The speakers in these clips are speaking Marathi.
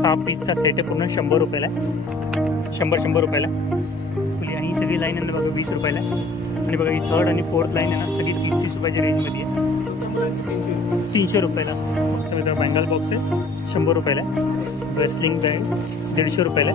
6 पीसचा सेट आहे पूर्ण 100 रुपयाला, 100 रुपयाला फुली. आणि सगळी लाईन आहे ना बघा 20 रुपयाला. आणि बघा ही थर्ड आणि फोर्थ लाईन आहे ना सगळी 30-30 रुपयाच्या रेंजमध्ये आहे. 300 रुपयाला. फक्त मित्र बँगल बॉक्स आहे 100 रुपयाला. रेसलिंग बँड 150 रुपयाला.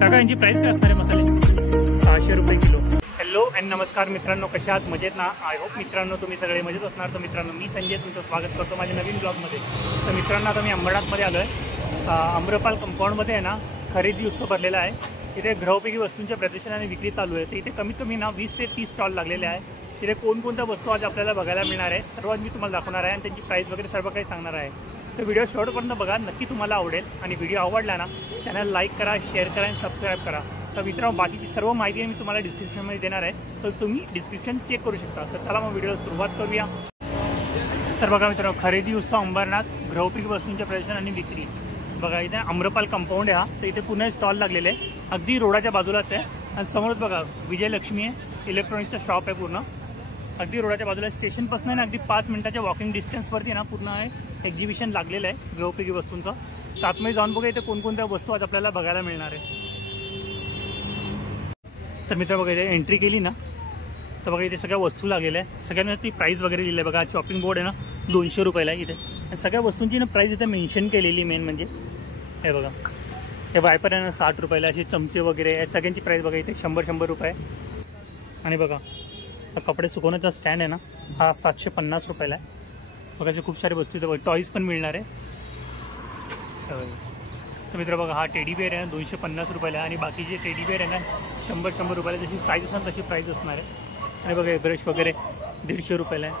काका यांची प्राईस काय असणार आहे मसाल्याची? 600 रुपये किलो. हॅलो अँड नमस्कार मित्रांनो, कशा आहात? मजेत ना? आय होप मित्रांनो तुम्ही सगळे मजेत असणार. तर मित्रांनो मी संजय तुमचं स्वागत करतो माझ्या नवीन ब्लॉगमध्ये. तर मित्रांनो आता मी अंबरनाथमध्ये आलो आहे. आम्रपाल कंपाऊंडमध्ये आहे ना खरेदी उत्सव भरलेला आहे. इथे गृहोपयोगी वस्तूंच्या प्रदर्शन आणि विक्री चालू आहे. तर इथे कमीत कमी ना 20 ते 30 स्टॉल लागलेले आहे. तिथे कोणकोणत्या वस्तू आज आपल्याला बघायला मिळणार आहे सर्वात मी तुम्हाला दाखवणार आहे आणि त्यांची प्राईस वगैरे सर्व काही सांगणार आहे. तर व्हिडिओ शेवटपर्यंत बघा, नक्की तुम्हाला आवडेल. आणि व्हिडिओ आवडला ना चॅनल लाईक करा, शेअर करा आणि सबस्क्राईब करा. तर मित्रांनो बाकीची सर्व माहिती मी तुम्हाला डिस्क्रिप्शनमध्ये देणार आहे, तर तुम्ही डिस्क्रिप्शन चेक करू शकता. तर चला मग व्हिडिओला सुरुवात करूया. तर बघा मित्रांनो, खरेदी उत्सव अंबरनाथ गृहोपयोगी वस्तूंच्या प्रदर्शन आणि विक्री. बघा इथे आम्रपाल कंपाऊंड आहे. तर इथे पुन्हा स्टॉल लागलेले आहे, अगदी रोडाच्या बाजूलाच आहे. आणि समोरच बघा विजयलक्ष्मी आहे, इलेक्ट्रॉनिक्सचं शॉप आहे पूर्ण अगदी रोडाच्या बाजूला. स्टेशनपासून आहे ना अगदी 5 मिनिटाच्या वॉकिंग डिस्टन्सवरती ना पूर्ण आहे एक्झिबिशन लागलेलं आहे गृहोपयोगी वस्तूंचं. तर आतमध्ये जाऊन बघा इथे कोणकोणत्या वस्तू आज आपल्याला बघायला मिळणार आहे. तर मित्र बघा इथे एंट्री केली ना तर बघा इथे सगळ्या वस्तू लागलेल्या आहे. सगळ्यांना ती प्राईस वगैरे लिहिलं आहे बघा. चॉपिंग बोर्ड आहे ना 200 रुपयाला आहे इथे. आणि सगळ्या वस्तूंची ना प्राईस इथे मेन्शन केलेली मेन म्हणजे हे बघा. हे वायपर आहे ना 60 रुपयाला. असे चमचे वगैरे या सगळ्यांची प्राईस बघा इथे 100 रुपये. आणि बघा हा कपडे सुकवण्याचा स्टँड आहे ना हा 750 रुपयाला आहे. बघायचे खूप सारे वस्तू इथे टॉईज पण मिळणार आहे. तर मित्र बघा हा टेडी बेअर आहे ना 250 रुपयाला आहे. आणि बाकीचे टेडी बेअर आहे ना 100 रुपयाला. जशी साईज असणार तशी प्राईस असणार आहे. आणि बघा हे ब्रश वगैरे 150 रुपयाला आहे.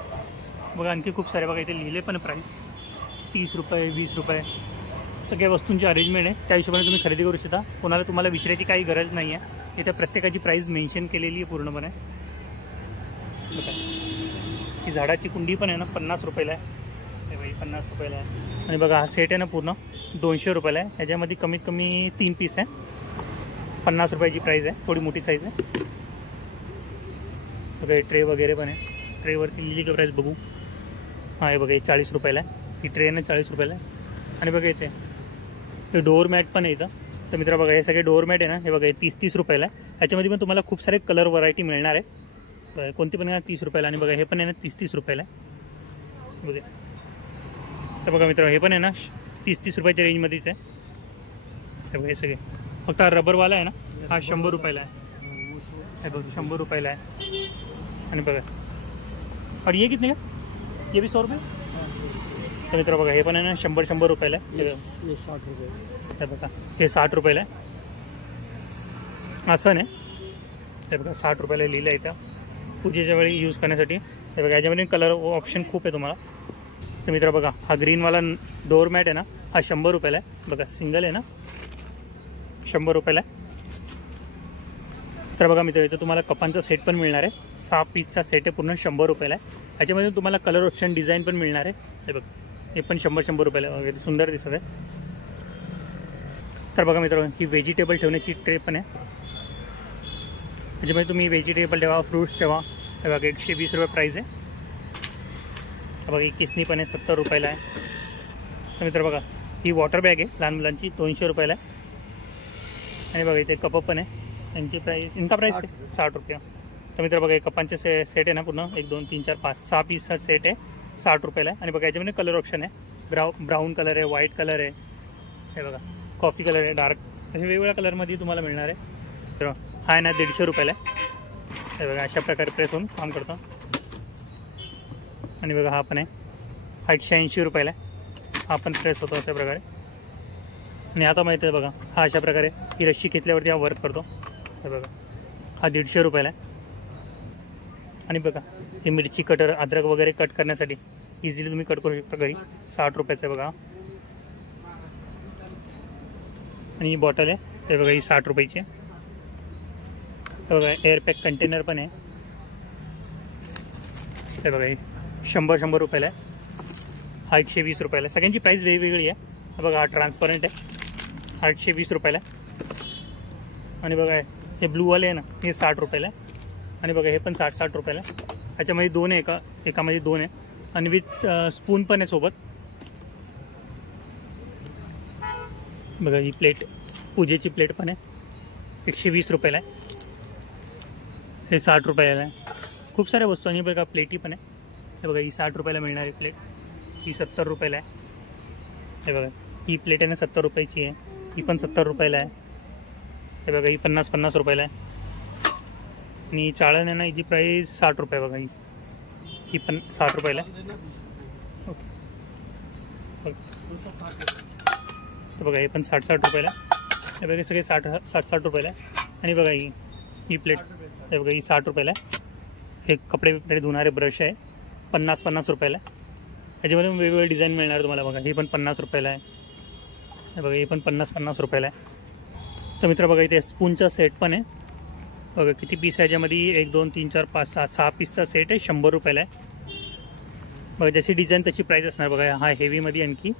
बघा आणखी खूप सारे बघा इथे लिहिले पण प्राईस 30 रुपये 20 रुपये. सगळ्या वस्तूंची अरेंजमेंट आहे, त्या हिशोबाने तुम्ही खरेदी करू शकता. तुम्हाला विचारायची काही गरज नाही आहे. इथे प्रत्येकाची प्राईस मेन्शन केलेली आहे पूर्णपणे. बघा ही झाडाची कुंडी पण आहे ना 50 रुपयाला आहे. हे बाई 50 रुपयाला आहे. आणि बघा हा सेट आहे ना पूर्ण 200 रुपयाला आहे. ह्याच्यामध्ये कमीत कमी 3 पीस आहे. 50 रुपयाची प्राईस आहे, थोडी मोठी साईज आहे. बघा ट्रे वगैरे पण आहे. ट्रेवरती लिहिली का प्राईस बघू. हां हे बघा हे 40 रुपयाला आहे. ही ट्रे ना 40 रुपयाला आहे. आणि बघा इथे ते डोअर मॅट पण आहे इथं. तर मित्र बघा हे सगळे डोअर मॅट आहे ना हे बघा हे 30-30 रुपयाला आहे. ह्याच्यामध्ये पण तुम्हाला खूप सारे कलर व्हरायटी मिळणार आहे. कोणती पण 30 रुपयाला. आणि बघा हे पण आहे ना 30-30 रुपयाला आहे. बघा तर बघा मित्र हे पण आहे ना 30-30 रुपयाच्या रेंजमध्येच आहे. हे बघा हे सगळे फक्त हा रबरवाला आहे ना हा 100 रुपयाला आहे. हे बघा 100 रुपयाला आहे. आणि बघा और ये कितने का? ये भी 100 रुपये. तर मित्र बघा हे पण आहे ना 100 रुपयाला आहे. हे 60 रुपये. हे बघा हे 60 रुपयाला आहे. असं नाही हे बघा 60 रुपयाला लिहिलं आहे त्या पूजेच्या वेळी यूज करण्यासाठी. हे बघा याच्यामध्ये कलर ऑप्शन खूप आहे तुम्हाला. तर मित्र बघा हा ग्रीनवाला डोअर मॅट आहे ना हा 100 रुपयाला आहे. बघा सिंगल आहे ना 100 रुपयाला आहे. तर बघा मित्र इथं तुम्हाला कपांचा सेट पण मिळणार आहे. 6 पीसचा सेट आहे पूर्ण 100 रुपयाला आहे. याच्यामध्ये तुम्हाला कलर ऑप्शन डिझाईन पण मिळणार आहे. हे बघा हे पण 100 रुपयाला वगैरे सुंदर दिसत आहे. तर बघा मित्र ही व्हेजिटेबल ठेवण्याची ट्रे पण आहे. त्याच्यामध्ये तुम्ही व्हेजिटेबल ठेवा, फ्रूट्स ठेवा. हे बघा 120 रुपये प्राईस आहे. बघा ही किसनी पण आहे 70 रुपयाला आहे. तर मित्र बघा ही वॉटर बॅग आहे लहान मुलांची 200 रुपयाला आहे. आणि बघा इथे कप पण आहे. यांची प्राईस इनका प्राईस 60 रुपये. तर मित्र बघा हे कपांचे सेट आहे ना पूर्ण 1 2 3 4 5 6 पीसचा सेट आहे 60 रुपयाला आहे. आणि बघा याच्यामध्ये कलर ऑप्शन आहे. ब्राऊन कलर आहे, व्हाईट कलर आहे, हे बघा कॉफी कलर आहे, डार्क असे वेगवेगळ्या कलरमध्ये तुम्हाला मिळणार आहे. तर हा आहे ना 150 रुपयाला आहे. हे बघा अशा प्रकारे प्रेस होऊन काम करतो. आणि बघा हा पण आहे हा 180 रुपयाला आहे. हा पण प्रेस होतो अशा प्रकारे. आणि आता माहिती आहे बघा हा अशा प्रकारे ही रस्सी खेचल्यावरती हा वर्क करतो. हे बघा हा 150 रुपयाला आहे. आणि बघा ही मिरची कटर अद्रक वगैरे कट करण्यासाठी इझिली तुम्ही कट करू शकता घरी. 60 रुपयाचं आहे बघा. आणि ही बॉटल आहे ते बघा ही 60 रुपयाची आहे. बघा एअरपॅक कंटेनर पण आहे. ते बघा ही 100 रुपयाला आहे. हा 120 रुपयाला आहे. सगळ्यांची प्राईस वेगवेगळी आहे. बघा हा ट्रान्सपरंट आहे हा 120 रुपयाला आहे. आणि बघा हे ब्लूवाले आहे ना हे 60 रुपयाला आहे. आणि बघा हे पण 60 रुपयाला आहे. ह्याच्यामध्ये 2 आहे एकामध्ये 2 आहे. आणि विथ स्पून पण आहे सोबत. बघा ही प्लेट, पूजेची प्लेट पण आहे, 120 रुपयाला आहे. हे 60 रुपयाला आहे. खूप साऱ्या वस्तू आणि बघा प्लेटी पण आहे. हे बघा ही 60 रुपयाला मिळणारी प्लेट, ही 70 रुपयाला आहे. हे बघा ही प्लेट आहे ना 70 रुपयाची आहे, ही पण 70 रुपयाला आहे. हे बघा ही 50 रुपयाला आहे. आणि चाळण आहे ना, हिची प्राईस 60 रुपये. बघा ही पण 60 रुपयाला आहे. ओके, तर बघा हे पण 60 रुपयाला आहे. हे बघा सगळे 60 रुपयाला आहे. आणि बघा ही प्लेट, हे बघा ही 60 रुपयाला आहे. हे कपडे धुणारे ब्रश आहे, 50 रुपयाला आहे. याच्यामध्ये वेगवेगळे डिझाईन मिळणार तुम्हाला. बघा ही पण 50 रुपयाला आहे. हे बघा ही पण 50 रुपयाला आहे. तर मित्र बघा इथे स्पूनचा सेट पण आहे. बघा किती पीस आहे याच्यामध्ये, 1 2 3 4 5 6 पीसचा सेट आहे, 100 रुपयाला आहे. बघा जशी डिझाईन तशी प्राईस असणार. बघा हा हेवीमध्ये आणखी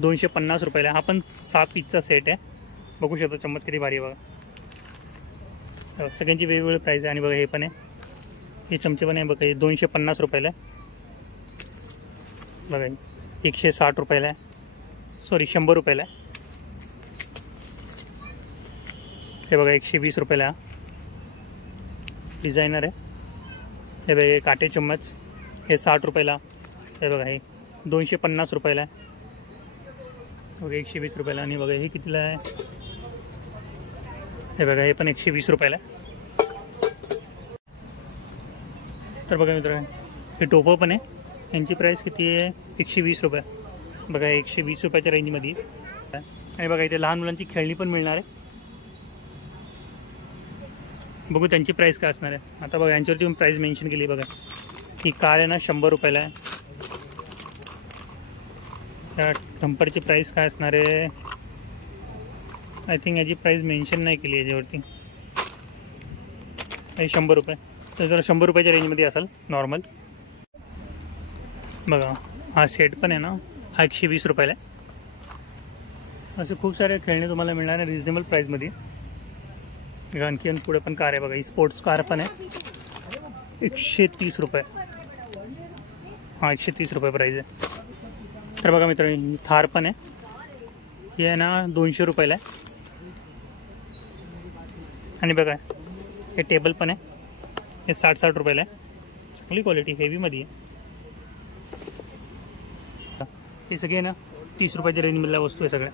250 रुपयाला आहे. हा पण 6 पीसचा सेट आहे. बघू शकतो चम्मच किती भारी आहे. बघा सगळ्यांची वेगवेगळी प्राईस आहे. आणि बघा हे पण आहे, हे चमचे पण आहे. बघा हे 250 रुपयाला आहे. बघा 160 रुपयाला आहे, सॉरी 100 रुपयाला आहे. हे बघा 120 रुपयाला डिझायनर आहे. हे बघा हे काटे चम्मच, हे 60 रुपयाला. हे बघा हे 250 रुपयाला आहे. बघा 120 रुपयाला. आणि बघा हे कितीला आहे, हे बघा हे पण 120 रुपयाला आहे. तर बघा मित्र हे टोपं पण आहे, यांची प्राईस किती आहे, 120 रुपये. बघा 120 रुपयाच्या रेंजमध्ये. आणि बघा इथे लहान मुलांची खेळणी पण मिळणार आहे. बघू त्यांची प्राईस काय असणार आहे. आता बघा यांच्यावरती पण प्राईस मेन्शन केली. बघा ही कार आहे ना 100 रुपयाला आहे. त्या डंपरची प्राईस काय असणार आहे, आय थिंक याची प्राईस मेन्शन नाही केली याच्यावरती. हे 100 रुपये. तर जरा 100 रुपयाच्या रेंजमध्ये असेल नॉर्मल. बघा हा सेट पण आहे ना, हा 120 रुपयाला आहे. असे खूप सारे खेळणे तुम्हाला मिळणार आहे रिजनेबल प्राईजमध्ये. आणखी पुढे पण कार आहे. बघा ही स्पोर्ट्स कार पण आहे, 130 रुपये. हा 130 रुपये प्राईज आहे. तर बघा मित्र ही थार पण आहे, ही आहे ना 200 रुपयाला आहे. आणि बघा हे टेबल पण आहे, हे 60 रुपयाला आहे. चांगली क्वालिटी, हेवीमध्ये आहे. हे सगळे ना 30 रुपयाच्या रेंजमधल्या वस्तू आहे सगळ्या.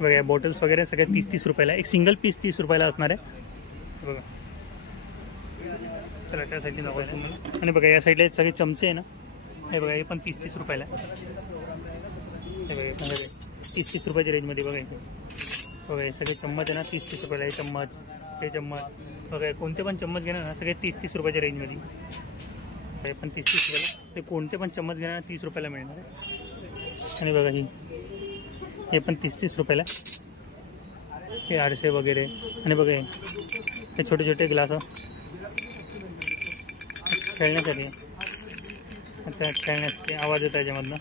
बघा बॉटल्स वगैरे सगळ्या 30 रुपयाला. एक सिंगल पीस 30 रुपयाला असणार आहे. बघा चला त्या साईडने जाऊ. आणि बघा या साईडला सगळे चमचे आहे ना, हे बघा हे पण 30 रुपयाला आहे. हे बघा 30 रुपयाच्या रेंजमध्ये. बघा इथे बघा हे सगळे चम्मच आहे ना 30 रुपयाला. हे चम्मच, हे चम्मच, बघा कोणते पण चम्मच घेणार ना सगळे 30 रुपयाच्या रेंजमध्ये. हे पण 30 रुपयाला. ते कोणते पण चम्मच घेणार 30 रुपयाला मिळणार आहे. आणि बघा हे पण 30 रुपयाला. हे आरसे वगैरे. आणि बघा हे छोटे छोटे ग्लास खेळण्यासाठी. अच्छा खेळण्यासाठी आवाज येतो याच्यामधनं.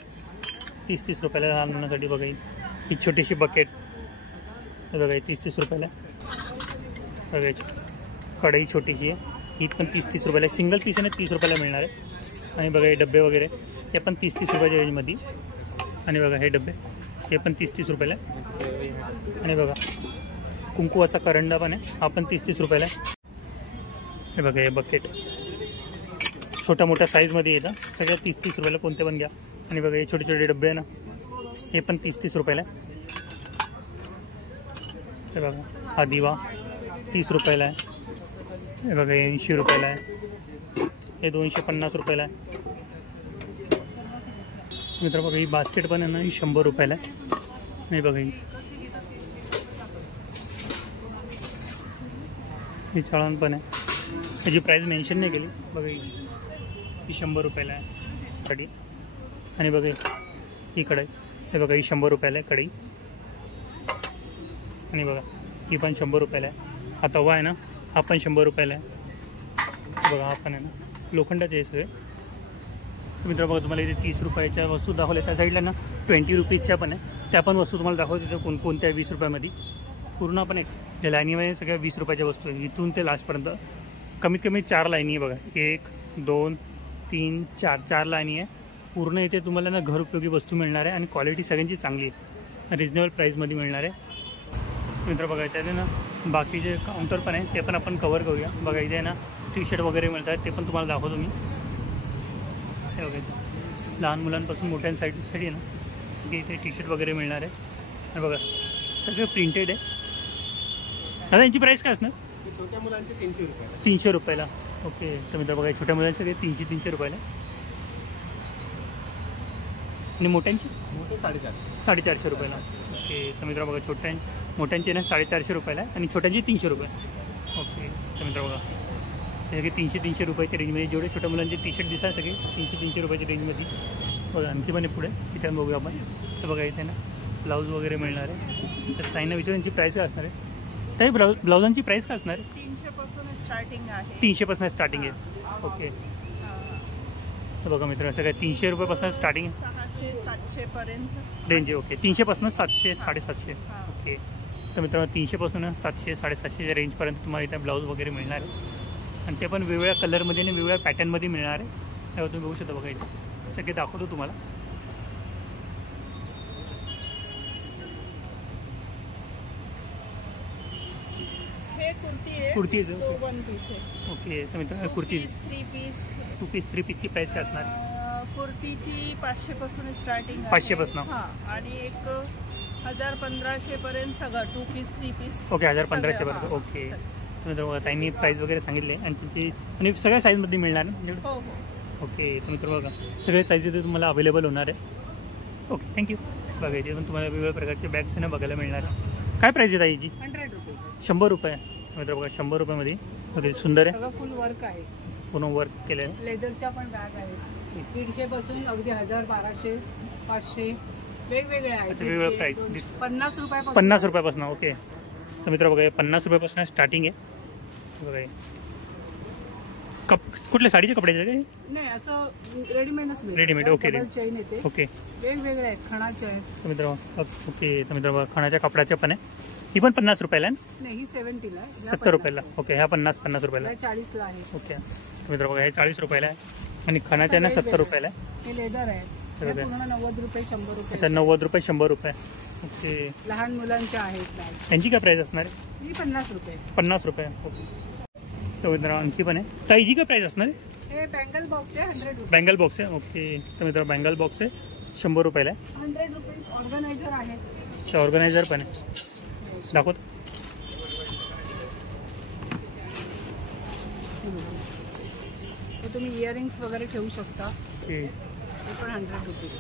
30 रुपयाला लहान मुलांसाठी. बघा ही छोटीशी बकेट. हे बघा 30 रुपयाला. बघा कढई छोटीशी आहे, ही पण 30 रुपयाला. सिंगल पीस आहे ना 30 रुपयाला मिळणार आहे. आणि बघा हे डबे वगैरे हे पण 30 रुपयाच्या रेंजमध्ये. आणि बघा हे डबे हे पण 30 रुपयाला. आणि बघा कुंकुवाचा करंडा पण आहे, हा पण 30 रुपयाला. हे बघा हे बकेट छोट्या मोठ्या साईजमध्ये येतं, सगळ्या 30 रुपयाला, कोणते पण घ्या. आणि बघा हे छोटे छोटे डबे आहे ना, हे पण 30 रुपयाला. हे बघा हा दिवा 30 रुपयाला आहे. हे बघा 80 रुपयाला आहे. हे 250 रुपयाला आहे. मित्र बघा ही बास्केट पण आहे ना, ही 100 रुपयाला आहे. नाही बघा ही चाळण पण आहे, त्याची प्राईस मेन्शन नाही केली. बघा ही 100 रुपयाला आहे कढी. आणि बघा ही कढई, हे बघा ही 100 रुपयाला आहे कढई. आणि बघा ही पण 100 रुपयाला आहे. हा तवा आहे ना, हा पण 100 रुपयाला आहे. बघा हा पण आहे ना, लोखंडाचे आहे सगळे. मित्र बघा तुम्हाला इथे 30 रुपयाच्या वस्तू दाखवल्या. त्या साईडला ना 20 रुपीजच्या पण आहे, त्या पण वस्तू तुम्हाला दाखवते. तिथं कोणत्या 20 रुपयामध्ये पूर्ण पण आहे. या लाईनीमध्ये सगळ्या 20 रुपयाच्या वस्तू आहे, इथून ते लास्टपर्यंत. कमीत कमी 4 लाईनी आहे. बघा 1 2 3 4 लाईनी आहे पूर्ण. इथे तुम्हाला ना घर उपयोगी वस्तू मिळणार आहे आणि क्वालिटी सगळ्यांची चांगली आहे. रिजनेबल प्राईसमध्ये मिळणार आहे मित्र. बघा इथे ना बाकी जे काउंटर पण आहे ते पण आपण कवर करूया. बघा इथे ना टी शर्ट वगैरे मिळतात, ते पण तुम्हाला दाखवतो मी. हे बघा लहान मुलांपासून मोठ्यांसाठी आहे ना की इथे टी शर्ट वगैरे मिळणार आहे. आणि बघा सगळं प्रिंटेड आहे. दादा यांची प्राईस काय असणार? छोट्या मुलांचे 300 रुपये. 300 रुपयाला. ओके. तर मित्र बघा छोट्या मुलांचे सगळे 300 रुपयाला. आणि मोठ्यांची मोठे 450. 450 रुपयाला. ओके. तर मित्र बघा मोठ्यांचे ना 450 रुपयाला आहे आणि छोट्यांचे 300 रुपये. ओके. तर मित्र बघा हे सगळे 300 रुपयाच्या रेंजमध्ये जेवढे छोट्या मुलांचे टी शर्ट दिसतात सगळे 300 रुपयाच्या रेंजमध्ये. बघा आणखी पण आहे पुढे इथे बघूया आपण. तर बघा इथे ना ब्लाऊज वगैरे मिळणार आहे. तर ताईंना विचारून यांची प्राईस काय असणार आहे? ताई ब्लाउजांची प्राईस काय असणार आहे? 300 पासून स्टार्टिंग आहे. 300 पासून स्टार्टिंग आहे. ओके. तर बघा मित्र सगळं 300 रुपयापासून स्टार्टिंग आहे. 600-700 पर्यंत रेंज आहे. ओके. 300 पासून 700-750. ओके. तर मित्रांनो 300 पासून 700-750च्या रेंजपर्यंत तुम्हाला इथे ब्लाऊज वगैरे मिळणार आहे. आणि ते पण वेगवेगळ्या कलरमध्ये आणि वेगवेगळ्या पॅटर्नमध्ये मिळणार आहे. त्यावर तुम्ही बघू शकता. बघा इथे सगळे दाखवतो तुम्हाला. कुर्ती आहे. ओके. तर मित्रांनो कुर्ती 2 पीस 3 पीसची प्राईस काय असणार? कुर्तीची 500 पासून स्टार्टिंग. 500 पासून. आणि एक 1000-1500 पर्यंत सगळं 2 पीस 3 पीस. ओके. 1000-1500 पर्यंत. ओके. मित्र ताईंनी प्राईस वगैरे सांगितले आणि त्यांची आणि सगळ्या साईजमध्ये मिळणार ना? हो. ओके. तर मित्र बघा सगळे साईज इथे तुम्हाला अवेलेबल होणार आहे. ओके. थँक्यू. बघा इथे पण तुम्हाला वेगवेगळ्या प्रकारचे बॅग्स ना बघायला मिळणार आहे. काय प्राईस आहे ताईची? 100 रुपये. 100 रुपये. मित्र बघा 100 रुपयामध्ये वगैरे सुंदर आहे. सगळं फुल वर्क आहे. पूर्ण वर्क केलं आहे. लेदरच्या पण बॅग आहेत. 150 पासून अगदी 1000, 1200, 500 वेगवेगळे आहेत. वेगवेगळ्या प्राईस 50 रुपयापासून. 50 रुपयापासून. ओके. तर मित्र बघा 50 रुपयापासून स्टार्टिंग आहे. बघा कुठल्या साडीचे कपड्याचे काय? नाही असं रेडीमेडच मिळतं. रेडीमेड. ओके. चेन येते. ओके. वेगवेगळे आहेत. खणाचे आहेत. तर मित्र ओके. तर मित्र बघा खणाच्या कपड्याचे पण आहे. ही पण 50 रुपयाला आहे. नाही ही 70 ला. 70 रुपयाला. ओके. ह्या 50 रुपयाला. 40 ला आहे. ओके. तर मित्र बघा हे 40 रुपयाला आहे आणि खणाच्या ना 70 रुपयाला आहे. हे लेदर आहे. पूर्ण 90 रुपये 100 रुपये. अच्छा 90 रुपये 100 रुपये. ओके. लहान मुलांचे आहेत बॅग. यांची काय प्राईस असणार आहे? ही 50 रुपये. 50 रुपये. ओके. तर मित्र आणखी पण आहे. ताईची काय प्राईस असणार आहे? हे बँगल बॉक्स आहे 100 रुपये. बँगल बॉक्स आहे. ओके. तर मित्र बँगल बॉक्स आहे 100 रुपयाला आहे. 100 रुपये. ऑर्गनायझर आहे. अच्छा ऑर्गनायझर पण आहे. दाखवतो. तुम्ही इयरिंग्स वगैरे ठेवू शकता. ओके. हे पण 100 रुपीज.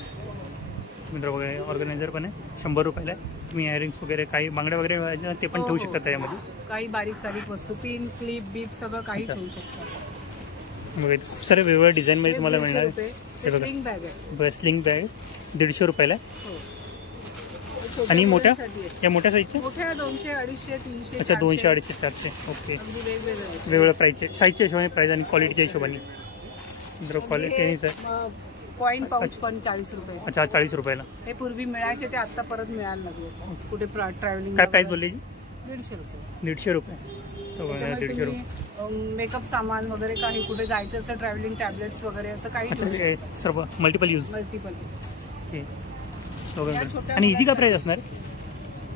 मित्र वगैरे ऑर्गनायझर पण आहे 100 रुपयाला आहे. तुम्ही इयरिंग्स वगैरे काही बांगड्या वगैरे ते पण ठेवू शकता त्याच्यामध्ये. काही बारीक सारीक वस्तू पिन क्लिप बीप सगळं काही ठेवू शकता. बघा सर्व वेगवेगळ्या डिझाईनमध्ये तुम्हाला मिळणार आहे. हे बघा स्लिंग बॅग आहे. ब्रेसलिंग बॅग 150 रुपयाला आहे. हो. आणि मोठ्या या मोठ्या साईजच्या मोठ्या 200, 250, 300. अच्छा 200, 250, 400. ओके. वेगवेगळ्या प्राईसचे साईजच्या हिशोबाने प्राईस आणि क्वालिटीच्या हिशोबाने. मित्र क्वालिटी सर कॉईन पाऊच पण 40 रुपये. अच्छा 40 रुपयाला. हे पूर्वी मिळायचे ते आता परत मिळायला लागले. कुठे ट्रॅव्हलिंग. काय प्राईस बोलली? 150 रुपये. 150 रुपये. 150 रुपये. मेकअप सामान वगैरे काही कुठे जायचं असं ट्रॅव्हलिंग टॅबलेट्स वगैरे असं काही सर्व मल्टिपल यूज. मल्टिपल. आणि हिची काय प्राईस असणार?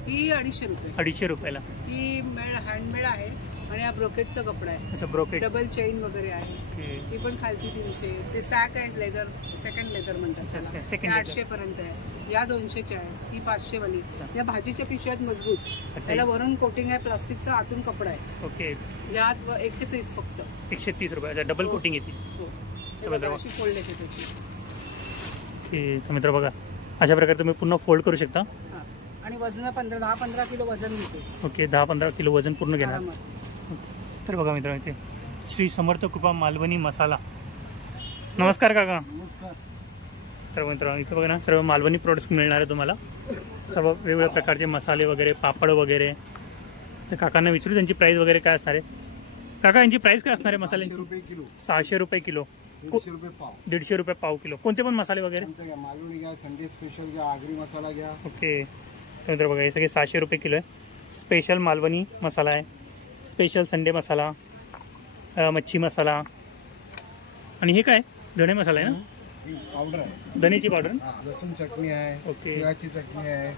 ही 250 रुपये. 250 रुपयाला. ही हँडमेड आहे आणि हा ब्रोकेटचा कपडा आहे. अच्छा ब्रोकेट. डबल चेन वगैरे आहे. ती पण खालची 300. ते सॅक आहे लेदर सेकंड लेदर म्हणतात त्याला. 800 पर्यंत आहे. या 200च्या आहे. ही 500 वाली. या भाजीच्या पिशव्यात मजबूत. त्याला वरून कोटिंग आहे प्लास्टिकचा, आतून कपडा आहे. ओके. यात 130 फक्त. 130 रुपये. डबल कोटिंग येते. अशी फोल्ड येते त्याची. मित्र बघा अशा प्रकारे तुम्ही पूर्ण फोल्ड करू शकता. आणि वजन 10-15 किलो वजन मिळते. ओके. 10-15 किलो वजन पूर्ण घेणार. तर बघा मित्र इथे श्री समर्थ कृपा मालवणी मसाला. नमस्कार काका. नमस्कार. तर मित्र इथे बघा ना सर्व मालवणी प्रोडक्ट्स मिळणार आहे तुम्हाला. सर्व वेगवेगळ्या प्रकारचे मसाले वगैरे पापड वगैरे. तर काकांना विचारू त्यांची प्राईस वगैरे काय असणार आहे. काका यांची प्राईस काय असणार आहे मसाल्यांची? 600 रुपये किलो. 150 रुपये पाव. 150 रुपये पाव किलो. कोणते पण मसाले वगैरे? मालवणी घ्या, संडे स्पेशल घ्या, आगरी मसाला घ्या. ओके. तर मित्र बघा हे सगळे 600 रुपये किलो आहे. स्पेशल मालवणी मसाला आहे, स्पेशल संडे मसाला, मच्छी मसाला. आणि हे काय धणे मसाला आहे ना? पावडर आहे, धनेची पावडर. लसूण चटणी आहे, ओके. तिळाची चटणी आहे, ही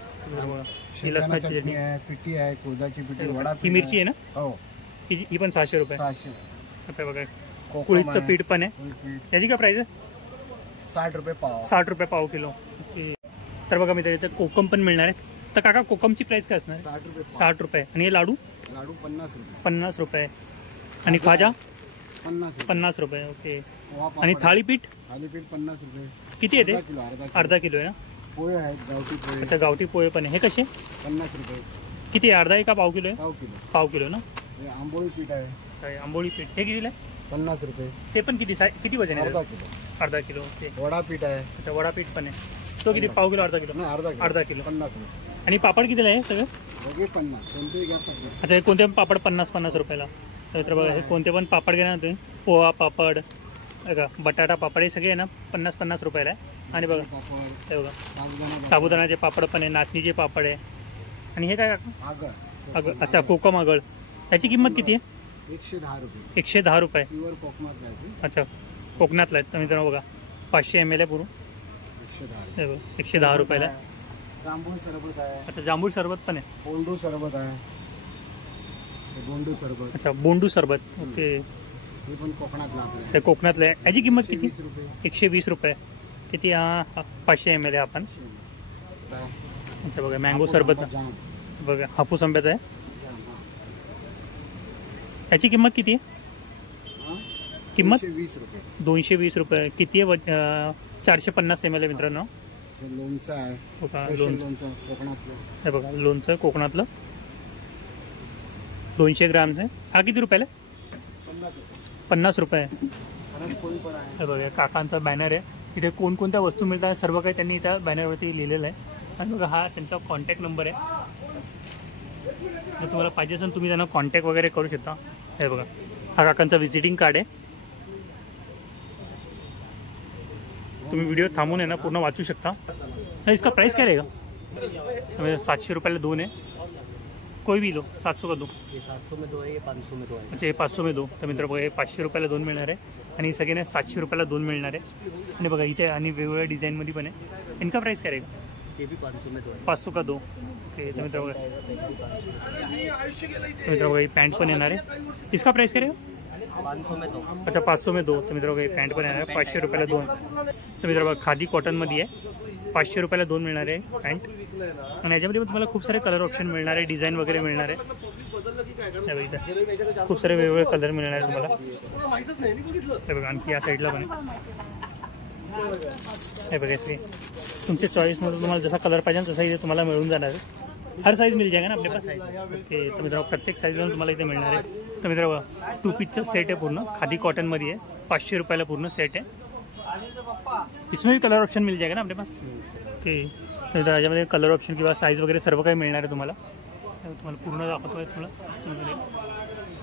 शेंगदाणा लसणाची चटणी चटणी. आहे, पिठी आहे, कुळदाची पिठी, वडा ही मिरची आहे ना, हो ही पण 600 रुपये. 600. आता बघा कोकम कुळीचं आहे, पीठ पण आहे. कुळीत पीठ याची काय प्राइस आहे? 60 रुपये पाव. 60 रुपये पाव किलो. ओके. तर बघा मी इथे कोकम पण मिळणार आहे. तर काका कोकमची प्राइस काय असणार? 60 रुपये पाव. 60 रुपये. आणि हे लाडू लाडू 50 रुपये. 50 रुपये. आणि खाजा 50 रुपये. 50 रुपये. ओके. पोहा पापड आणि आहे. थालीपीठ थालीपीठ 50 रुपये. किती येते? अर्धा किलो, अर्धा किलो. अर्धा किलो आहे ना. पोहे आहेत, गावठी पोहे अच्छा गावठी पोहे पण आहे. हे कसे? 50 रुपये. किती आहे? अर्धा आहे का पाव किलो आहे? पाव किलो. पाव किलो ना. हे आंबोळी पीठ आहे, काय आंबोळी पीठ हे कितीला आहे? 50 रुपये. ते पण किती किती वजन आहे? अर्धा किलो. अर्धा किलो. ओके. वडा पीठ आहे, अच्छा वडा पीठ पण आहे. तो किती? पाव किलो अर्धा किलो? नाही अर्धा किलो. अर्धा किलो. 50 रुपये. आणि पापड कितीला आहे सगळं? दोघे 50. कोणतेही घ्या पापड. अच्छा हे कोणते पण पापड 50 रुपयाला. तर बघा हे कोणते पण पापड घेणार तुम्ही. पोहा पापड बघा, बटाटा पापड हे सगळे आहे ना 50 रुपयाला आहे. आणि बघा पापड, हे बघा साबुदाणा साबुदाण्याचे पापड पण आहे, नाचणीचे पापड आहे. आणि हे काय काका? आगळ. अगळ. अच्छा कोकम अगळ. याची किंमत किती आहे? 110 रुपये. 110 रुपये. प्युअर कोकणात घ्यायची. अच्छा कोकणातला आहे. तर मित्रांनो बघा 500 ml आहे पुरून. 110 रुपये. हे बघा 110 रुपयाला आहे. जांभूळ सरबत आहे, अच्छा जांभूळ सरबत पण आहे. बोंडू सरबत आहे, हे बोंडू सरबत. अच्छा बोंडू सरबत. ओके. हे पण कोकणातलं आपलं आहे. हे कोकणातलं आहे. याची किंमत किती? 120 रुपये. 120 रुपये. किती? 500 ml आहे आपण. काय? अच्छा बघा मँगो सरबत जाम. बघा हापूस आंब्याचा आहे. जाम, हा. याची किंमत किती आहे? हा? किंमत 220 रुपये. 220 रुपये. किती आहे? 450 ml आहे मित्रांनो. हे लोणचं आहे, बघा स्पेशल लोणचं. लोणचं कोकणातलं. हे बघा लोणचं कोकणातलं 200 ग्रामचं आहे. हा किती रुपयाला आहे? 50 रुपये. 50 रुपये. परत पोळी पण आहे. हे बघा काकांचा बॅनर आहे. इथे कोणकोणत्या वस्तू मिळतात सर्व काही त्यांनी इथं बॅनरवरती लिहिलेलं आहे. आणि बघा हा त्यांचा कॉन्टॅक्ट नंबर आहे. जर तुम्हाला पाहिजे असेल तुम्ही त्यांना कॉन्टॅक्ट वगैरे करू शकता. हे बघा हा काकांचा व्हिजिटिंग कार्ड आहे. तुम्ही व्हिडिओ थांबून आहे ना पूर्ण वाचू शकता. इसका प्राइस क्या रहेगा? 700 रुपये 2 है. कोई भी लो 700 का 2. ये 700 में 2 है, ये 500 में 2 है. अच्छा हे 500 में 2. तर मित्र बघा हे 500 रुपयाला 2 मिळणार आहे. आणि सगळ्यांना 700 रुपयाला 2 मिळणार आहे. आणि बघा इथे आणि वेगवेगळ्या डिझाईनमध्ये पण आहे. इनका प्राइस क्या रहेगा? ये भी 500 में 2 है. 500 का 2. ओके. तर मित्र बघा ही पॅन्ट पण येणार आहे. इसका प्राइस क्या रहेगा? 500 में 2. अच्छा 500 में 2. तर मित्र बघा ही पॅन्ट पण येणार आहे 500 रुपयाला 2. तर मित्र बघा खादी कॉटनमध्ये आहे. 500 रुपयाला 2 मिळणार आहे पॅन्ट. आणि याच्यामध्ये तुम्हाला खूप सारे कलर ऑप्शन मिळणार आहे, डिझाईन वगैरे मिळणार आहे. खूप सारे वेगवेगळे कलर मिळणार आहे तुम्हाला. हे बघा आणखी या साईडला पण आहे. हे बघा इथे तुमच्या चॉईसमध्ये तुम्हाला जसा कलर पाहिजे तसा इथे तुम्हाला मिळून जाणार आहे. हर साइज मिल जाएगा ना आपल्या पास. ओके. तर मित्रांनो प्रत्येक साईजवर तुम्हाला इथे मिळणार आहे. तर मित्रांनो 2 पीसचं सेट आहे पूर्ण खादी कॉटनमध्ये आहे. 500 रुपयाला पूर्ण सेट आहे. इसमें भी कलर ऑप्शन मिल जाएगा ना आपल्या पास. ओके. तर त्याच्यामध्ये कलर ऑप्शन किंवा साईज वगैरे सर्व काही मिळणार आहे तुम्हाला. तुम्हाला पूर्ण दाखवतो आहे तुम्हाला समजून येईल.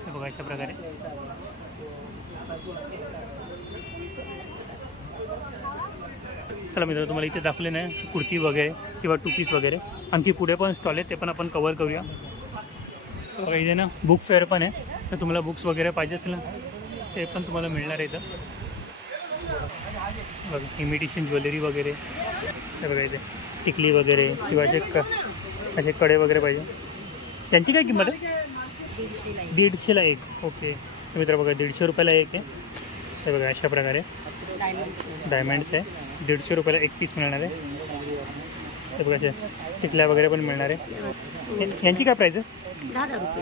हे बघा अशा प्रकारे. चला मित्रांनो तुम्हाला इथे दाखवले नाही कुर्ती वगैरे किंवा 2 पीस वगैरे. आणखी पुढे पण स्टॉल आहे ते पण आपण कवर करूया. बघा इथे ना बुक फेअर पण आहे. तर तुम्हाला बुक्स वगैरे पाहिजे असेल ना ते पण तुम्हाला मिळणार आहे इथं. बघा इमिटेशन ज्वेलरी वगैरे. हे बघा इथे टिकली वगैरे किंवा असे कडे वगैरे पाहिजे. त्यांची काय किंमत आहे? 150ला 1. ओके. तर मित्र बघा 150 रुपयाला 1 आहे. हे बघा अशा प्रकारे डायमंड्स आहे. 150 रुपयाला 1 पीस मिळणार आहे. हे बघा असे टिकल्या वगैरे पण मिळणार आहे. यांची काय प्राईस आहे?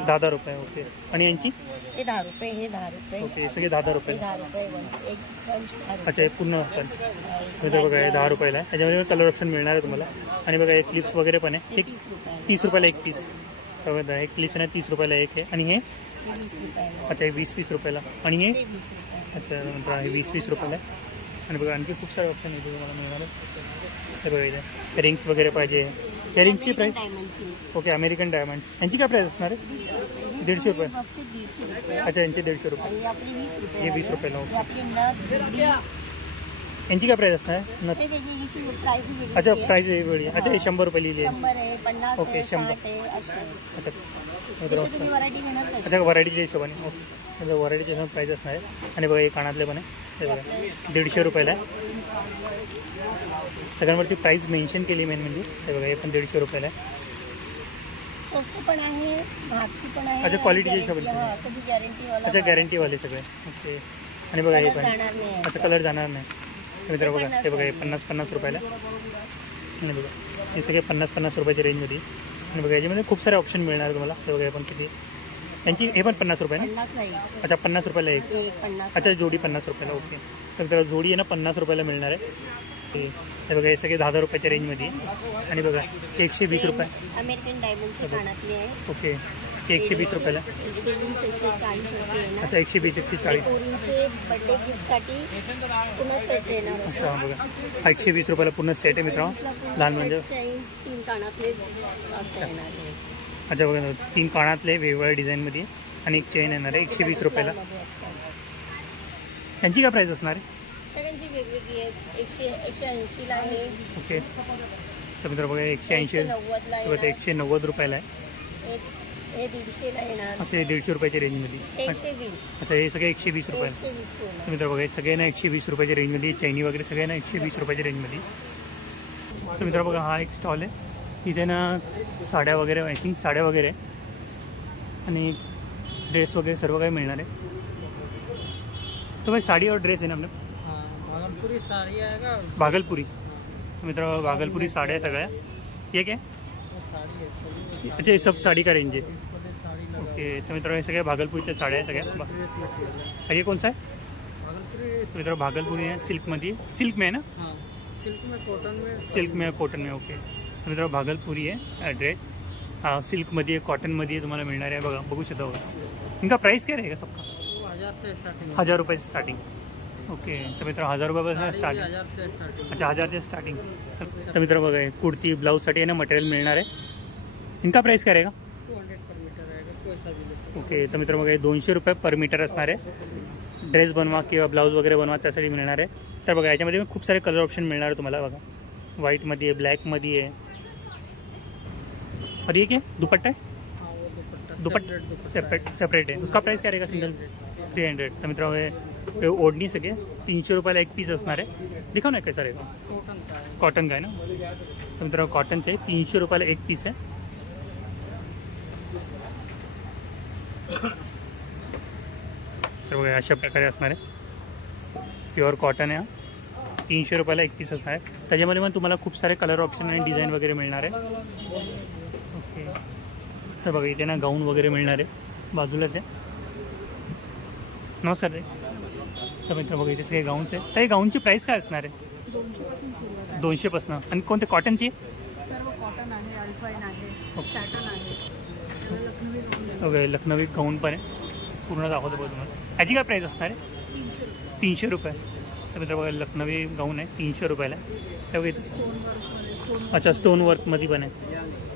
10 रुपये. ओके. आणि यांची? हे 10 रुपये, हे 10 रुपये. ओके हे सगळे 10 रुपये. 10 रुपये एक पंच. अच्छा हे पूर्ण पंच. म्हणजे बघा हे 10 रुपयाला आहे. त्याच्यामध्ये कलर ऑप्शन मिळणार आहे तुम्हाला. आणि बघा हे क्लिप्स वगैरे पण आहे. हे 30 रुपयाला 1 पीस. बघा हे क्लिप्स आहे 30 रुपयाला 1 आहे. आणि हे 20 रुपये. अच्छा हे 20 रुपयाला. आणि हे 20 रुपये. अच्छा नंतर हे 20 रुपयाला आहे. आणि बघा आणखी खूप सारे ऑप्शन इथे तुम्हाला मिळणार आहे. हे बघा इथे रिंग्स वगैरे पाहिजे. या रिंगची प्राईस? Okay American diamonds. यांची काय प्राईस असणार आहे? 150 रुपये. अच्छा यांची 150 रुपये. हे 20 रुपयाला. ओके. यांची काय प्राईस असणार आहे? अच्छा प्राईस वेगवेगळी. अच्छा हे 100 रुपये लिहिली आहे. ओके 100. अच्छा अच्छा व्हरायटीच्या हिशोबाने. ओके व्हरायटीच्या हिशोबाने प्राईस असणार आहे. आणि बघा हे कानातले पण आहे. हे बघा 150 रुपयाला आहे. सगळ्यांवरती प्राईस मेन्शन केली मेन म्हणजे. हे बघा हे पण 150 रुपयाला आहे. स्वस्त पण आहे, महागची पण आहे. अच्छा, क्वालिटीच्या हिशोबाने. सगळी गॅरंटीवाला. अच्छा, गॅरंटीवाले सगळे. ओके. आणि बघा हे पण अच्छा कलर जाणार नाही. मित्र बघा हे बघा हे 50 रुपयाला. आणि बघा हे सगळे 50 रुपयाच्या रेंजमध्ये. आणि बघा याच्यामध्ये खूप सारे ऑप्शन मिळणार तुम्हाला. हे बघा हे पण किती यांची हे पण 50 रुपये ना. अच्छा 50 रुपयाला एक. अच्छा जोडी 50 रुपयाला. ओके. तर त्याला जोडी आहे ना 50 रुपयाला मिळणार आहे. हे बघा हे सगळे 10,000 रुपयाच्या रेंजमध्ये. आणि बघा 120 रुपये अमेरिकन डायमंडचे कानातले आहे. ओके. 120 रुपयाला. 120 140 असे येणार. अच्छा 120 140. पोरींचे बर्थडे गिफ्टसाठी पुन्हा सेट येणार. अच्छा बघा हा 120 रुपयाला पूर्ण सेट आहे मित्रांनो. लहान म्हणजे 3 कानातले असं येणार आहे. अच्छा बघा 3 कानातले वेगवेगळ्या डिझाईनमध्ये आणि एक चेन येणार आहे 120 रुपयाला. यांची काय प्राईस असणार आहे? सगळ्यांची वेगवेगळी आहे. 180ला आहे. ओके. तर मित्र बघा 180 190 रुपयाला आहे. हे 150ला येणार. अच्छा हे 150 रुपयाच्या रेंजमध्ये. 120. अच्छा हे सगळे 120 रुपये. तर मित्र बघा सगळ्यांना 120 रुपयाच्या रेंजमध्ये. चैनी वगैरे सगळ्यांना 120 रुपयाच्या रेंजमध्ये. तर मित्र बघा हा एक स्टॉल आहे. इथे ना साड्या वगैरे आय थिंक साड्या वगैरे आणि ड्रेस वगैरे सर्व काही मिळणार आहे. तो भाई साड़ी और ड्रेस है ना अपने. भागलपुरी साड़ी आएगा. भागलपुरी. मित्र भागलपुरी साड्या सगळ्या. ये क्या साड़ी है. अच्छा ये सब साड़ी का रेंज है. ओके. तो मित्र हे सगळ्या भागलपुरीच्या साड्या आहे सगळ्या. हे कोणसा आहे? भागलपुरी. तो मित्र भागलपुरी है सिल्कमध्ये. सिल्क में है ना. हाँ सिल्क में कॉटन में. सिल्क में कॉटन में. ओके. तो मित्र भागलपुरी आहे ड्रेस. हाँ सिल्कमध्ये कॉटनमध्ये तुम्हाला मिळणार आहे. बघा बघू शकता बघा. इनका प्राइस क्या रहेगा सबका? 1000 से स्टार्टिंग. 1000 रुपये से स्टार्टिंग. ओके. तर मित्र 1000 रुपयापासून स्टार्टिंग. 1000 से स्टार्टिंग. अच्छा 1000 से स्टार्टिंग. तर मित्र बघा कुर्ती ब्लाउजसाठी आहे ना मटेरियल मिळणार आहे. इनका प्राइस क्या रहेगा? 200 पर मीटर रहेगा. कोई सा भी ले सकते. ओके. तर मित्र बघा 200 रुपये पर मीटर असणार आहे. ड्रेस बनवा किंवा ब्लाऊज वगैरे बनवा त्यासाठी मिळणार आहे. तर बघा याच्यामध्ये खूप सारे कलर ऑप्शन मिळणार आहे तुम्हाला. बघा व्हाईटमध्ये आहे, ब्लॅकमध्ये आहे. और ये क्या दुपट्टा है? हाँ वो दुपट्टा दुपट्टा सेपरेट है. उसका प्राइस क्या रहेगा सिंगल? 300. तर मित्र हे ओढणी सगळे 300 रुपयाला एक पीस असणार आहे. दिखाव ना कैसा रहेगा. कॉटन का है. कॉटन का आहे ना. तर मित्र कॉटनचे 300 रुपयाला एक पीस आहे. तर बघा अशा प्रकारे असणार आहे. प्युअर कॉटन आहे. 300 रुपयाला एक पीस असणार आहे. त्याच्यामध्ये पण तुम्हाला खूप सारे कलर ऑप्शन आणि डिझाईन वगैरे मिळणार आहे. ओके. तर बघा इथे ना गाऊन वगैरे मिळणार आहे. बाजूलाच आहे. नमस्कार रे. तर मित्र बघा इथे सगळे गाऊन्स आहे. तर हे गाऊनची प्राईस काय असणार आहे? 200 पासून. आणि कोणते कॉटनची? सर्व कॉटन आहे, अल्पाईन आहे, सॅटन आहे, ओके. लखनवी गाऊन पण आहे. पूर्ण दाखवतो बघा तुम्हाला. ह्याची काय प्राईस असणार आहे? 300 रुपये. तर मित्र बघा लखनवी गाऊन आहे 300 रुपयाला. त्या बघा इथे अच्छा स्टोन वर्कमध्ये पण आहे.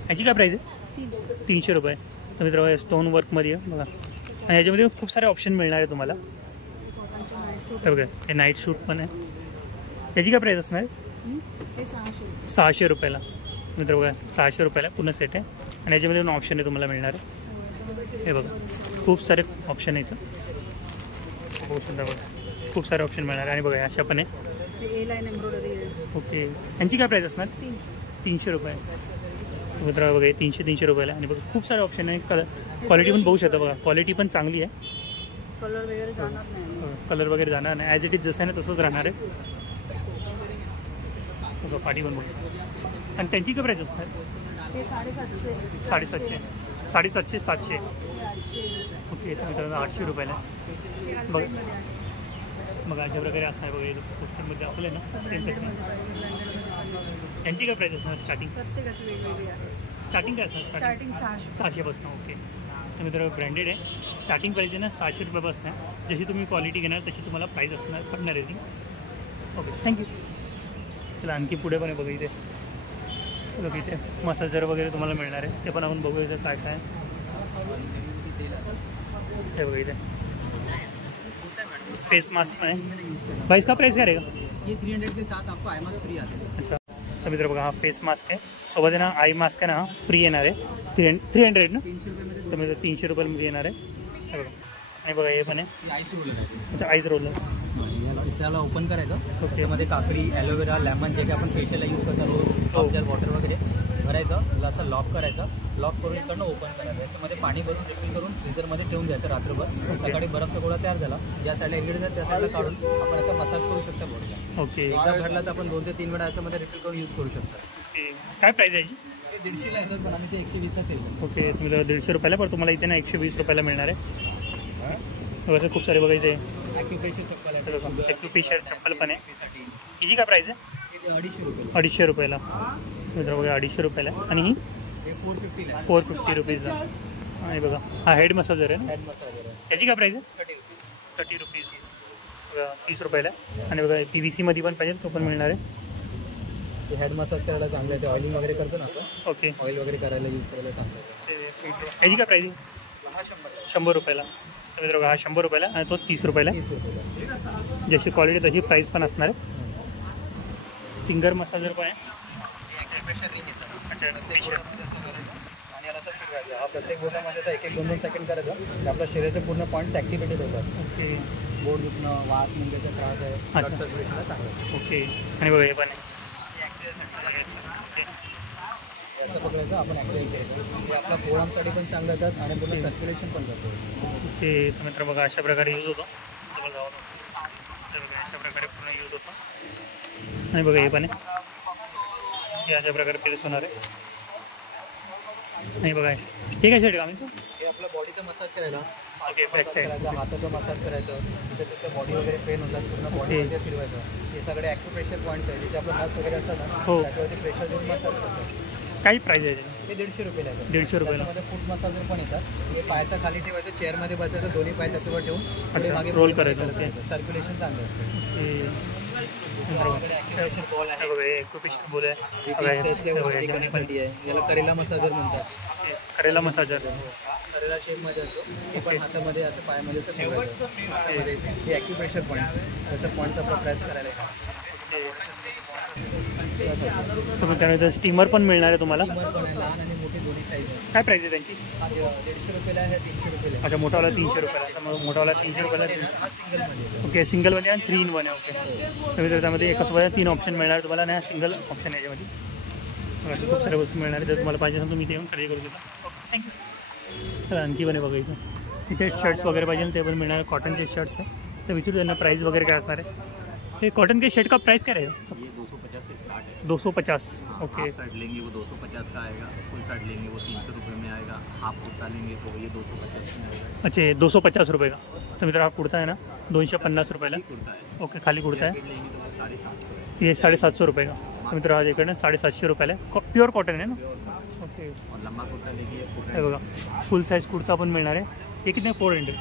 ह्याची काय प्राईस आहे? 300 रुपये. तर मित्र बघा स्टोन वर्कमध्ये आहे बघा. आणि याच्यामध्ये खूप सारे ऑप्शन मिळणार आहे तुम्हाला. तर बघा हे नाईट शूट पण आहे. याची काय प्राईस असणार आहे? 600 रुपयाला. मित्र बघा 600 रुपयाला पूर्ण सेट आहे. आणि याच्यामध्ये पण ऑप्शन आहे तुम्हाला मिळणार आहे. हे बघा खूप सारे ऑप्शन आहेत. हो सुद्धा बघा खूप सारे ऑप्शन मिळणार. आणि बघा अशा पण आहे. ओके. यांची काय प्राईस असणार? 300 रुपये. मित्र बघा 300 रुपयाला. आणि बघा खूप सारे ऑप्शन आहे. क्वालिटी पण बघू शकता बघा. क्वालिटी पण चांगली आहे. कलर वगैरे जाणार नाही. ॲज इट इज जसं आहे ना तसंच राहणार आहे. बघा पाठी पण बघा. आणि त्यांची काय प्राईस असणार? 750. 750 700. ओके. तर मित्रांनो 800 रुपयाला. बघा बघा अशा प्रकारे असणार. बघा पोस्टरमध्ये दाखवलं ना सेम तसे. यांची काय प्राईस असणार स्टार्टिंग? प्रत्येकाची वेगवेगळी आहे. स्टार्टिंग काय असणार? स्टार्टिंग 600 पासून. ओके. तर मित्र ब्रँडेड आहे. स्टार्टिंग प्राईस आहे ना 600 रुपयापासून. जशी तुम्ही क्वालिटी घेणार तशी तुम्हाला प्राईस असणार पडणार आहे ती. Okay thank you. चला आणखी पुढे पण आहे बघा इथे. बघा इथे मसाजर वगैरे तुम्हाला मिळणार आहे. ते पण आपण बघू इथे काय काय आहे. हे बघा इथे फेस मास्क पण आहे. भाई इसका प्राइस क्या रहेगा? ये 300 के साथ आपको आई मास्क फ्री आता है. अच्छा. तर मित्र बघा हा फेस मास्क आहे. सोबत आहे ना आई मास्क आहे ना फ्री येणार आहे. 300 ना. 300 रुपये में. तर मित्र 300 रुपयाला येणार आहे. हे बघा. आणि बघा हे पण आहे. ये आइस रोलर है. अच्छा आईस रोलर. असं याला ओपन करायचं. त्याच्यामध्ये काकडी, ॲलोवेरा, लेमन जे काही आपण फेशियलला यूज करतो रोज, टॉप जेल, वॉटर वगैरे भरायचं. त्याला असं लॉक करायचं. लॉक करून इकडनं ओपन करायचं. याच्यामध्ये पाणी भरून रिफिल करून फ्रीजरमध्ये ठेवून द्यायचं रात्रभर. सकाळी बर्फचा गोळा तयार झाला, ज्या साईडला इन्ग्रेडियंट आहे त्या साईडला काढून आपण याचा मसाज करू शकतो बॉडीला. ओके. एकदा भरला तर आपण 2 ते 3 वेळा याच्यामध्ये रिफिल करून यूज करू शकतो. काय प्राईस आहे याची? हे 150ला येतात, पण आम्ही ते 120ला सेल करतो. ओके. तुम्ही 150 रुपयाला, पण तुम्हाला इथे ना 120 रुपयाला मिळणार आहे. वैसे खूप सारे बघा इथे ॲक्युप्रेशर चप्पल आहे, ॲक्युप्रेशर चप्पल पण आहे. हिची काय प्राईस आहे? 250 रुपये. 250 रुपयाला. मित्र बघा 250 रुपयाला. आणि ही हे 450ला. 450 रुपीजला. आणि बघा हा हेड मसाजर आहे ना, हँड मसाजर आहे, याची काय प्राईस आहे? 30 रुपीज. 30 रुपीज. बघा 30 रुपयाला. आणि बघा PVC मध्ये पण पाहिजे तो पण मिळणार आहे. ते हेड मसाज करायला चांगलं आहे. ते ऑइलिंग वगैरे करतो ना आपण, ओके. ऑइल वगैरे करायला यूज करायला चांगलं आहे. याची काय प्राईस आहे? 100 रुपयाला. तर मित्र बघा हा 100 रुपयाला आणि तो 30 रुपयाला. 30 रुपयाला. जशी क्वालिटी तशी प्राईस पण असणार आहे. फिंगर मसाजर पण आहे. ॲक्युप्रेशर रिंग येतं. अच्छा. प्रत्येक बोटामध्ये असं करायचं आणि याला असं फिरवायचं. हा प्रत्येक बोटामध्ये असं 1-2 सेकंड करायचं की आपल्या शरीराचे पूर्ण पॉईंट्स ॲक्टिवेटेड होतात. ओके. बोट दुखणं, वात मुंग्याचा त्रास आहे, अच्छा. ब्लड सर्क्युलेशनला चांगलं आहे. ओके. आणि बघा हे पण आहे. हे ॲक्सिडेंटसाठी असं पकडायचं आपण ॲक्सिडेंट करायचं. हे आपल्या पोळांसाठी पण चांगलं येतात आणि पूर्ण सर्क्युलेशन पण करतो. ओके. तर मित्र बघा अशा प्रकारे यूज होतो. तर बघा अशा प्रकारे पूर्ण यूज होतो. आणि बघा हे पण आहे. हे अशा प्रकारे प्लेस होणार आहे. नाही बघा हे काय साईड का आम्ही हे आपल्या बॉडीचा मसाज करायला. ओके. Back side. हाताचा मसाज करायचं. तिथे बॉडी वगैरे पेन होतात, पूर्ण बॉडीमध्ये फिरवायचं. हे सगळे ॲक्युप्रेशर पॉईंट्स आहेत जिथे आपलं नस वगैरे असतात ना, हो. त्याच्यावरती प्रेशर देऊन मसाज करतात. काही प्राईस आहे त्याची? हे 150 रुपयाला येतात. 150 रुपयाला. त्याच्यामध्ये फूट मसाजर पण येतात. हे पायाचा खाली ठेवायचं, चेअरमध्ये बसायचं, दोन्ही पाय त्याच्यावर ठेवून पुढे मागे रोल करायचं. ओके. सर्क्युलेशन चांगलं असतं. ॲक्युप्रेशर बॉल आहे. बघा हे ॲक्युप्रेशर बॉल आहे. साठी आहे. याला करेला मसाजर म्हणतात. करेला मसाजर. करेला शेपमध्ये असतो. हे पण हातामध्ये असं पायामध्ये असं ठेवायचं. हातामध्ये हे ॲक्युप्रेशर पॉईंट असं पॉईंट्स आपला प्रेस करायला तर त्यानंतर स्टीमर पण मिळणार आहे तुम्हाला. पण आहे, लहान आणि मोठी दोन्ही साईज आहे. काय प्राईस आहे त्यांची? 150 रुपयाला आहे, 300 रुपयाला आहे. अच्छा. मोठावाला 300 रुपयाला. तर मग मोठावाला 300 रुपयाला. हा सिंगलमध्ये येतो. ओके. सिंगलमध्ये आणि 3 in 1 आहे. ओके. तर त्यामध्ये एका सोबत 3 ऑप्शन मिळणार आहे तुम्हाला आणि हा सिंगल ऑप्शन आहे याच्यामध्ये. बघा खूप साऱ्या वस्तू मिळणार आहे. जर तुम्हाला पाहिजे असेल तुम्ही इथे येऊन खरेदी करू शकता. ओके. थँक्यू. तर आणखी पण आहे बघा इथे. इथे शर्ट्स वगैरे पाहिजे ते पण मिळणार आहे. कॉटनचे शर्ट्स आहे. तर विचारू त्यांना प्राईस वगैरे काय असणार आहे. ये कॉटन के शर्ट का प्राइस क्या रहेगा? ये 250 से स्टार्ट है. 250. हाँ, ओके. हाफ शर्ट लेंगे वो 250 का आएगा. फुल शर्ट लेंगे वो 300 रुपये में आएगा. हाफ कुर्ता लेंगे तो ये 250 में आएगा. अच्छा 250 रुपये का. तर मित्र हा कुर्ता आहे ना 250 रुपयाला. कुर्ता है. ओके. खाली कुर्ता आहे. जैकेट लेंगे तो वो 750 ये 750 रुपये का. तर मित्र हा इकडनं 750 रुपयाला आहे. प्युअर कॉटन आहे ना. ओके. और लंबा कुर्ता लेंगे हे बघा फुल साईज कुर्ता पण मिळणार आहे. हे किती 400.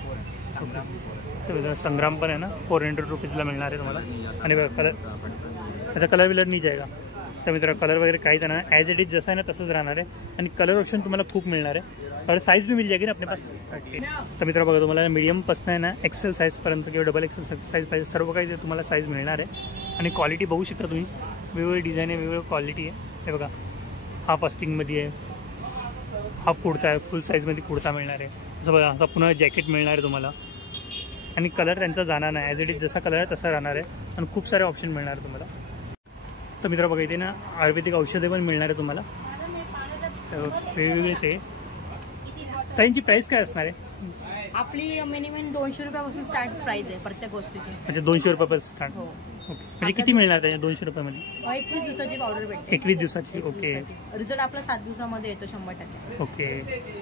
तर मित्र संग्राम पण आहे ना 400 रुपीजला मिळणार आहे तुम्हाला. आणि बघा कलर त्याचा कलर विलर नाही जाएगा. तर मित्र कलर वगैरे काहीच नाही. ॲज इट इज जसं आहे ना तसंच राहणार आहे. आणि कलर ऑप्शन तुम्हाला खूप मिळणार आहे. और साइज भी मिल जाएगी ना अपने पास. ओके. तर मित्र बघा तुम्हाला मीडियमपासून आहे ना एक्सेल साईजपर्यंत किंवा डबल एक्सेल साईज पाहिजे सर्व काही तुम्हाला साईज मिळणार आहे. आणि क्वालिटी बघू शकता तुम्ही. वेगवेगळी डिझाईन आहे, वेगवेगळी क्वालिटी आहे. हे बघा हाफ आस्टिंगमध्ये आहे, हाफ कुर्ता आहे, फुल साईजमध्ये कुर्ता मिळणार आहे. असं बघा असा पुन्हा जॅकेट मिळणार आहे तुम्हाला. आणि कलर त्यांचा जाणार नाही. ॲज इट इज जसा कलर आहे तसा राहणार आहे. आणि खूप सारे ऑप्शन मिळणार आहे तुम्हाला. तर मित्र बघा इथे ना आयुर्वेदिक औषधे पण मिळणार आहे तुम्हाला. वेगवेगळेच आहे. त्यांची प्राईस काय असणार आहे? आपली मिनिमम 200 रुपयापासून स्टार्ट प्राइस आहे प्रत्येक गोष्टीची. अच्छा 200 रुपयापासून स्टार्ट. हो. ओके. म्हणजे किती मिळणार त्याच्या 200 रुपयामध्ये? 21 दिवसाची पावडर भेटते. 21 दिवसाची. ओके. रिझल्ट आपला 7 दिवसामध्ये येतो 100%. ओके.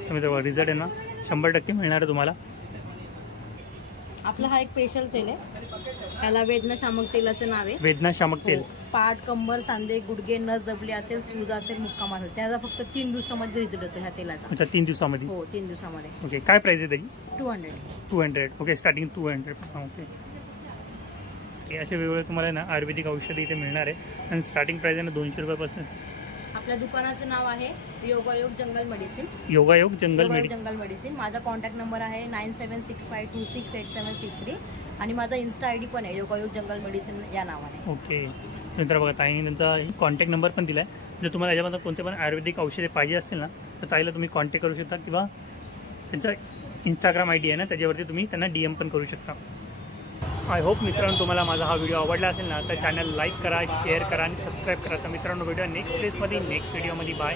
तर मित्र रिझल्ट आहे ना 100% मिळणार आहे तुम्हाला. आपला हा एक स्पेशल तेल आहे. त्याला वेदना शामक तेलाचं नाव आहे. वेदना शामक तेल. पाठ, कंबर, सांधे, गुडघे, नस दबली असेल, सूज असेल, मुक्काम असेल त्याचा फक्त 3 दिवसामध्ये रिझल्ट येतो ह्या तेलाचा. अच्छा 3 दिवसामध्ये. हो 3 दिवसामध्ये. ओके. काय प्राईस आहे त्याची? 200. ओके. स्टार्टिंग 200. ओके. हे असे वेगवेगळे तुम्हाला ना आयुर्वेदिक औषधं इथे मिळणार आहे. आणि स्टार्टिंग प्राईस आहे ना 200 रुपयापासून. आपल्या दुकानाचं नाव आहे योगायोग जंगल मेडिसिन. योगायोग जंगल मेडिसिन. माझा कॉन्टॅक्ट नंबर आहे 9765268763 आणि माझा इन्स्टा ID पण आहे योगायोग जंगल मेडिसिन या नावाने. ओके. मित्र बघा ताईने त्यांचा कॉन्टॅक्ट नंबर पण दिला आहे. जर तुम्हाला याच्यामध्ये कोणते पण आयुर्वेदिक औषधे पाहिजे असतील ना तर ताईला तुम्ही कॉन्टॅक्ट करू शकता किंवा त्यांचा इंस्टाग्राम ID आहे ना त्याच्यावरती तुम्ही त्यांना DM पण करू शकता. आय होप मित्रांनो तुम्हाला माझा हा व्हिडिओ आवडला असेल ना, तर चॅनल लाईक करा, शेअर करा आणि सबस्क्राईब करा. तर मित्रांनो भेटूया नेक्स्ट प्लेसमध्ये नेक्स्ट व्हिडिओमध्ये. बाय.